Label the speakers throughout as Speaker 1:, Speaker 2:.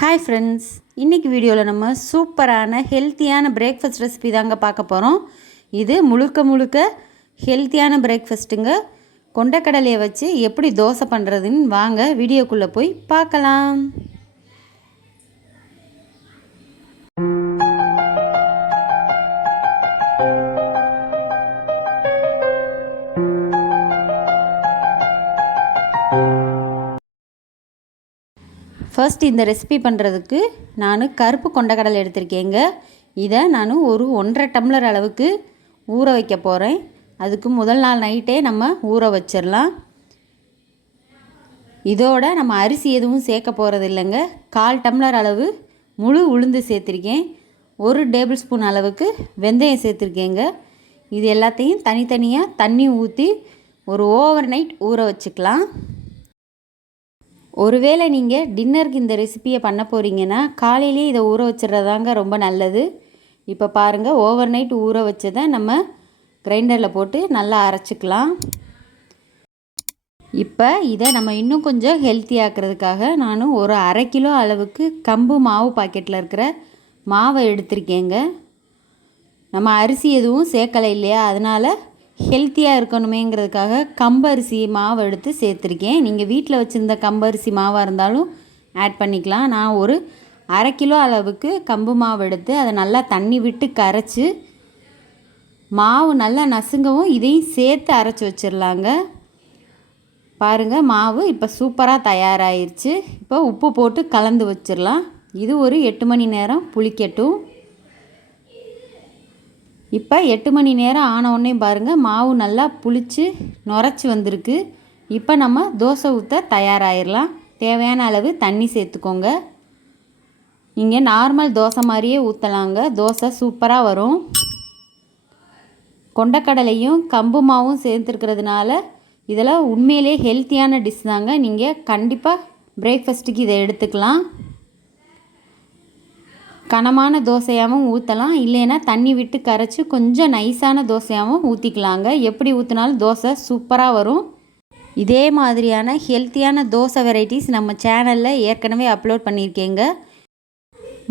Speaker 1: Hi friends இன்றைக்கி வீடியோவில் நம்ம சூப்பரான ஹெல்த்தியான பிரேக்ஃபாஸ்ட் ரெசிபி தாங்க பார்க்க போகிறோம் இது முழுக்க முழுக்க ஹெல்த்தியான பிரேக்ஃபாஸ்ட்டுங்க கொண்டக்கடலையை வச்சு எப்படி தோசை பண்ணுறதுன்னு வாங்க வீடியோக்குள்ளே போய் பார்க்கலாம். ஃபர்ஸ்ட் இந்த ரெசிபி பண்ணுறதுக்கு நான் கருப்பு கொண்டக்கடலை எடுத்திருக்கேங்க இதை நான் ஒரு ஒன்றரை டம்ளர் அளவுக்கு ஊற வைக்க போகிறேன் அதுக்கு முதல் நாள் நைட்டே நம்ம ஊற வச்சிடலாம் இதோட நம்ம அரிசி எதுவும் சேர்க்க போகிறது இல்லைங்க. கால் டம்ளர் அளவு முழு உளுந்து சேர்த்துருக்கேன். ஒரு டேபிள் ஸ்பூன் அளவுக்கு வெந்தயம் சேர்த்துருக்கேங்க. இது எல்லாத்தையும் தனித்தனியாக தண்ணி ஊற்றி ஒரு ஓவர் நைட் ஊற வச்சுக்கலாம். ஒருவேளை நீங்கள் டின்னருக்கு இந்த ரெசிப்பியை பண்ண போகிறீங்கன்னா காலையிலே இதை ஊற வச்சிடுறதாங்க ரொம்ப நல்லது. இப்போ பாருங்கள் ஓவர் நைட் ஊற வச்சதை நம்ம கிரைண்டரில் போட்டு நல்லா அரைச்சிக்கலாம். இப்போ இதை நம்ம இன்னும் கொஞ்சம் ஹெல்த்தி ஆக்கிறதுக்காக நான் ஒரு அரை கிலோ அளவுக்கு கம்பு மாவு பாக்கெட்டில் இருக்கிற மாவை எடுத்திருக்கேங்க. நம்ம அரிசி எதுவும் சேர்க்கலை இல்லையா? அதனால் ஹெல்த்தியாக இருக்கணுமேங்கிறதுக்காக கம்பரிசி மாவு எடுத்து சேர்த்துருக்கேன். நீங்கள் வீட்டில் வச்சுருந்த கம்பரிசி மாவாக இருந்தாலும் ஆட் பண்ணிக்கலாம். நான் ஒரு அரை கிலோ அளவுக்கு கம்பு மாவு எடுத்து அதை நல்லா தண்ணி விட்டு கரைச்சி மாவு நல்லா நசுங்கவும் இதையும் சேர்த்து அரைச்சி வச்சிடலாங்க பாருங்கள் மாவு இப்போ சூப்பராக தயாராகிருச்சு இப்போ உப்பு போட்டு கலந்து வச்சிடலாம் இது ஒரு எட்டு மணி நேரம் புளிக்கட்டும். இப்போ எட்டு மணி நேரம் ஆனவுடனே பாருங்கள் மாவு நல்லா புளித்து நுரைச்சி வந்திருக்கு. இப்போ நம்ம தோசை ஊற்ற தயாராகிடலாம் தேவையான அளவு தண்ணி சேர்த்துக்கோங்க. இங்கே நார்மல் தோசை மாதிரியே ஊற்றலாங்க தோசை சூப்பராக வரும். கொண்டக்கடலையும் கம்பு மாவும் சேர்த்துருக்கிறதுனால இதெல்லாம் உண்மையிலே ஹெல்த்தியான டிஷ் தாங்க. நீங்கள் கண்டிப்பாக பிரேக்ஃபஸ்ட்டுக்கு இதை எடுத்துக்கலாம். கனமான தோசையாகவும் ஊற்றலாம் இல்லைன்னா தண்ணி விட்டு கரைச்சி கொஞ்சம் நைஸான தோசையாகவும் ஊற்றிக்கலாங்க எப்படி ஊற்றினாலும் தோசை சூப்பராக வரும். இதே மாதிரியான ஹெல்த்தியான தோசை வெரைட்டிஸ் நம்ம சேனலில் ஏற்கனவே அப்லோட் பண்ணியிருக்கேங்க.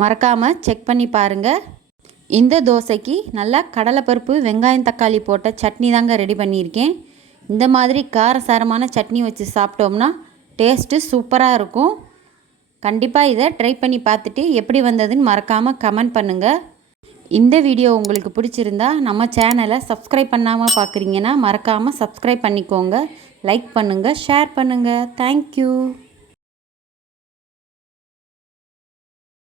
Speaker 1: மறக்காமல் செக் பண்ணி பாருங்கள் இந்த தோசைக்கு நல்லா கடலைப்பருப்பு வெங்காயம் தக்காளி போட்ட சட்னி தாங்க ரெடி பண்ணியிருக்கேன். இந்த மாதிரி காரசாரமான சட்னி வச்சு சாப்பிட்டோம்னா டேஸ்ட்டு சூப்பராக இருக்கும். கண்டிப்பாக இதை ட்ரை பண்ணி பார்த்துட்டு எப்படி வந்ததுன்னு மறக்காமல் கமெண்ட் பண்ணுங்கள் இந்த வீடியோ உங்களுக்கு பிடிச்சிருந்தா நம்ம சேனலை சப்ஸ்கிரைப் பண்ணாமல் பார்க்குறீங்கன்னா மறக்காமல் சப்ஸ்கிரைப் பண்ணிக்கோங்க. லைக் பண்ணுங்கள் ஷேர் பண்ணுங்கள் தேங்க்யூ